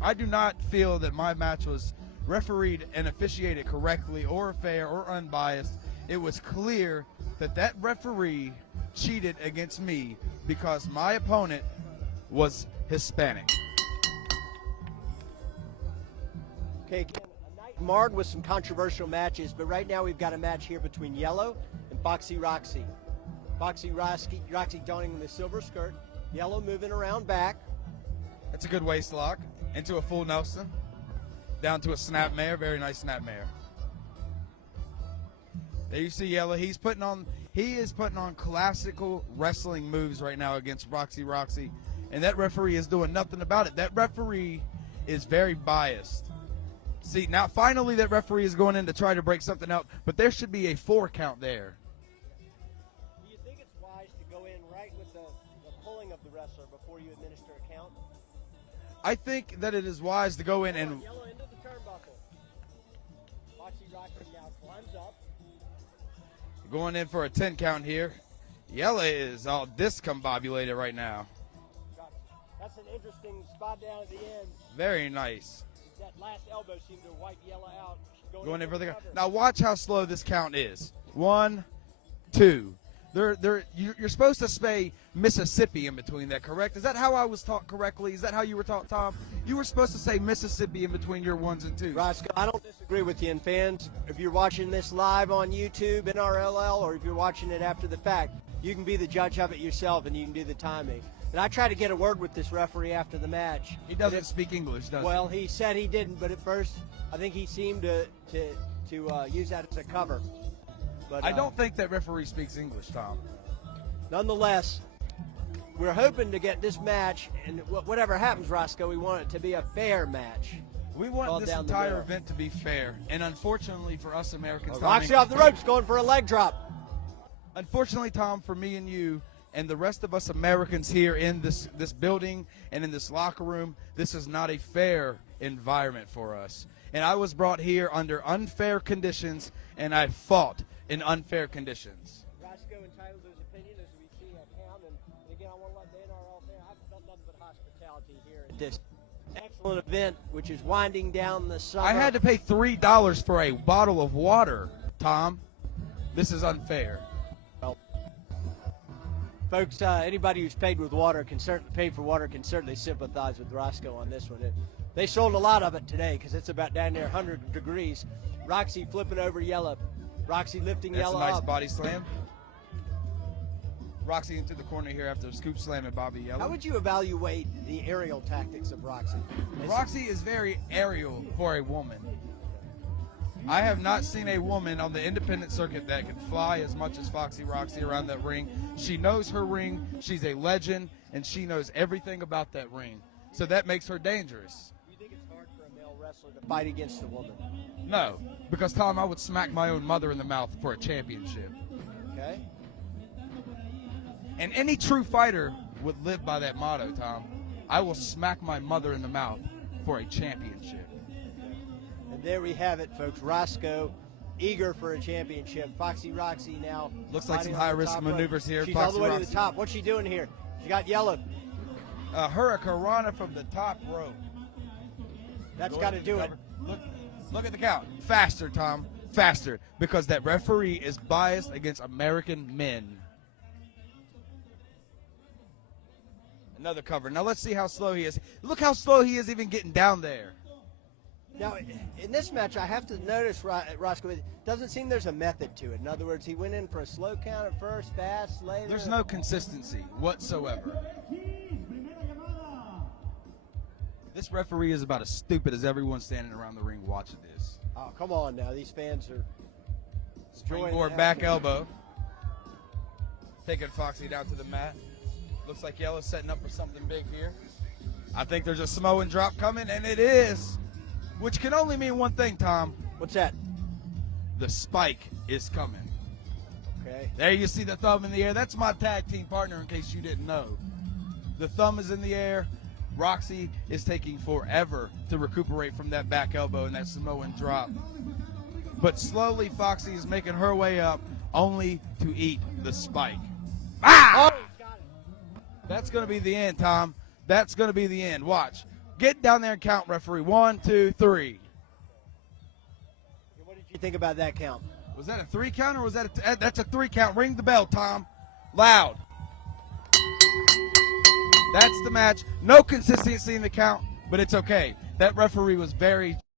I do not feel that my match was refereed and officiated correctly or fair or unbiased. It was clear that that referee cheated against me because my opponent was Hispanic. Okay, again, a night marred with some controversial matches, but right now we've got a match here between Yellow and Foxy Roxy. Foxy Roxy donning the silver skirt, Yellow moving around back. That's a good waist lock into a full Nelson, down to a snapmare, very nice snapmare. There you see Yela. He is putting on classical wrestling moves right now against Foxy Roxy, and that referee is doing nothing about it. That referee is very biased. See, now finally that referee is going in to try to break something up, but there should be a 4 count there. Do you think it's wise to go in right with the pulling of the wrestler before you administer a count? I think that it is wise to go in and Yellow into the turnbuckle. Foxy Roxy now climbs up. going in for a 10 count here. Yela is all discombobulated right now. That's an interesting spot down at the end. Very nice. That last elbow seemed to wipe Yela out. Going in for the count. Now watch how slow this count is. 1, 2. You're supposed to say Mississippi in between that, correct? Is that how I was taught correctly? Is that how you were taught, Tom? You were supposed to say Mississippi in between your 1s and 2s. Roscoe, I don't disagree with you. And fans, if you're watching this live on YouTube, NRLL, or if you're watching it after the fact, you can be the judge of it yourself and you can do the timing. And I tried to get a word with this referee after the match. He doesn't speak English, does he? Well, he said he didn't, but at first I think he seemed to use that as a cover. But I don't think that referee speaks English, Tom. Nonetheless, we're hoping to get this match, and whatever happens, Roscoe, we want it to be a fair match. We want this entire event to be fair, and unfortunately for us Americans, Roxy off the ropes, going for a leg drop. Unfortunately, Tom, for me and you and the rest of us Americans here in this building and in this locker room, this is not a fair environment for us. And I was brought here under unfair conditions, and I fought in unfair conditions. Roscoe entitled to his opinion as we see a count, and again, I want to let the NRL fan, I've felt nothing but hospitality here at this excellent event, which is winding down the summer. I had to pay $3 for a bottle of water, Tom. This is unfair. Well, folks, anybody who's paid for water can certainly sympathize with Roscoe on this one. They sold a lot of it today because it's about down there 100 degrees. Roxy flipping over Yela. Roxy lifting Yela up. That's a nice body slam. Roxy into the corner here after scoop slamming Bobby Yela. How would you evaluate the aerial tactics of Roxy? Roxy is very aerial for a woman. I have not seen a woman on the independent circuit that can fly as much as Foxy Roxy around that ring. She knows her ring. She's a legend, and she knows everything about that ring. So that makes her dangerous. Do you think it's hard for a male wrestler to fight against a woman? No, because, Tom, I would smack my own mother in the mouth for a championship. Okay. And any true fighter would live by that motto, Tom. I will smack my mother in the mouth for a championship. And there we have it, folks. Roscoe, eager for a championship. Foxy Roxy now. Looks like some high-risk maneuvers here. She's Foxy all the way Roxy. to the top. What's she doing here? She got Yellow. Hurricanrana from the top rope. That's got to do it. Look at the count. Faster, Tom. Faster. Because that referee is biased against American men. Another cover. Now let's see how slow he is. Look how slow he is even getting down there. Now, in this match, I have to notice, Roscoe, it doesn't seem there's a method to it. In other words, he went in for a slow count at first, fast, later. There's no consistency whatsoever. This referee is about as stupid as everyone standing around the ring watching this. Oh, come on now. These fans are Springboard back elbow. Taking Foxy down to the mat. Looks like Yellow's setting up for something big here. I think there's a Samoan drop coming, and it is. Which can only mean one thing, Tom. What's that? The spike is coming. Okay. There you see the thumb in the air. That's my tag team partner, in case you didn't know. The thumb is in the air. Roxy is taking forever to recuperate from that back elbow and that Samoan drop. But slowly, Foxy is making her way up, only to eat the spike. Ah! Oh, got it. That's going to be the end, Tom. That's going to be the end. Watch. Get down there and count, referee. 1, 2, 3. What did you think about that count? Was that a 3 count or was that that's a 3 count? Ring the bell, Tom. Loud. That's the match. No consistency in the count, but it's okay. That referee was very